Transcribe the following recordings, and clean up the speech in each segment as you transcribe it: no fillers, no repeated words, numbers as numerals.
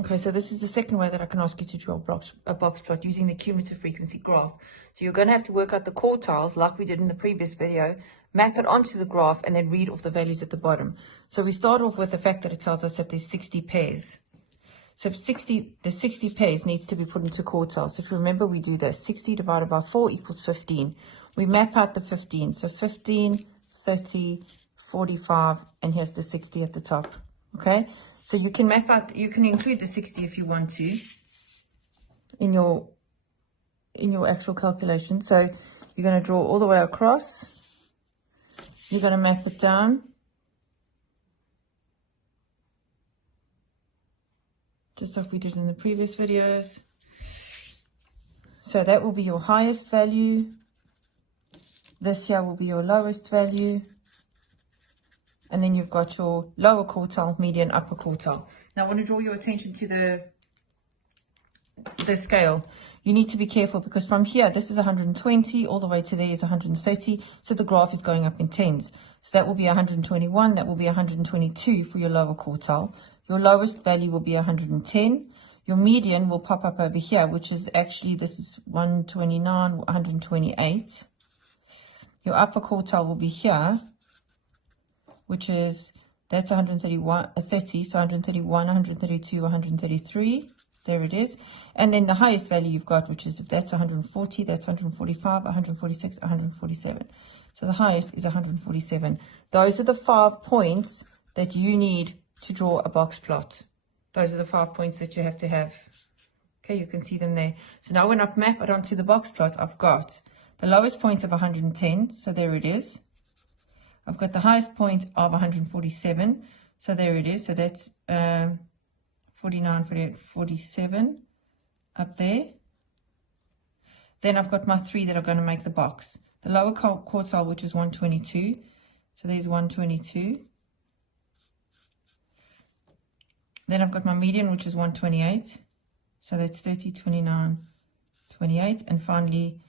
Okay, so this is the second way that I can ask you to draw a box plot using the cumulative frequency graph. So you're going to have to work out the quartiles like we did in the previous video, map it onto the graph, and then read off the values at the bottom. So we start off with the fact that it tells us that there's 60 pairs. So the 60 pairs needs to be put into quartiles. So if you remember, we do this. 60 divided by 4 equals 15. We map out the 15. So 15, 30, 45, and here's the 60 at the top. Okay? So you can map out, you can include the 60 if you want to in your actual calculation. So you're going to draw all the way across. You're going to map it down. Just like we did in the previous videos. So that will be your highest value. This here will be your lowest value. And then you've got your lower quartile, median, upper quartile. Now I want to draw your attention to the scale. You need to be careful because from here, this is 120, all the way to there is 130. So the graph is going up in tens. So that will be 121, that will be 122 for your lower quartile. Your lowest value will be 110. Your median will pop up over here, which is actually, this is 129, 128. Your upper quartile will be here, which is, that's 131, 30, so 131, 132, 133. There it is. And then the highest value you've got, which is, if that's 140, that's 145, 146, 147. So the highest is 147. Those are the 5 points that you need to draw a box plot. Those are the 5 points that you have to have. Okay, you can see them there. So now when I map it onto the box plot, I've got the lowest point of 110. So there it is. I've got the highest point of 147. So there it is. So that's 49, 48, 47 up there. Then I've got my 3 that are going to make the box. The lower quartile, which is 122. So there's 122. Then I've got my median, which is 128. So that's 30, 29, 28. And finally,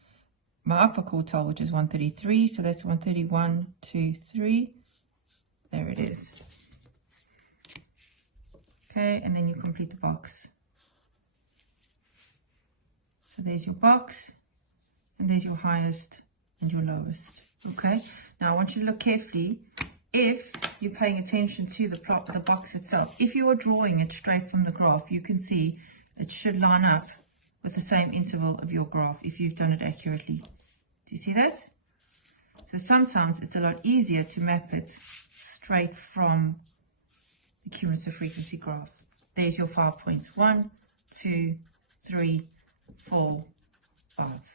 my upper quartile, which is 133. So that's 131, 2, 3. There it is. Okay, and then you complete the box. So there's your box, and there's your highest and your lowest. Okay, now I want you to look carefully if you're paying attention to the box itself. If you are drawing it straight from the graph, you can see it should line up with the same interval of your graph if you've done it accurately. Do you see that? So sometimes it's a lot easier to map it straight from the cumulative frequency graph. There's your 5 points. 1, 2, 3, 4, 5.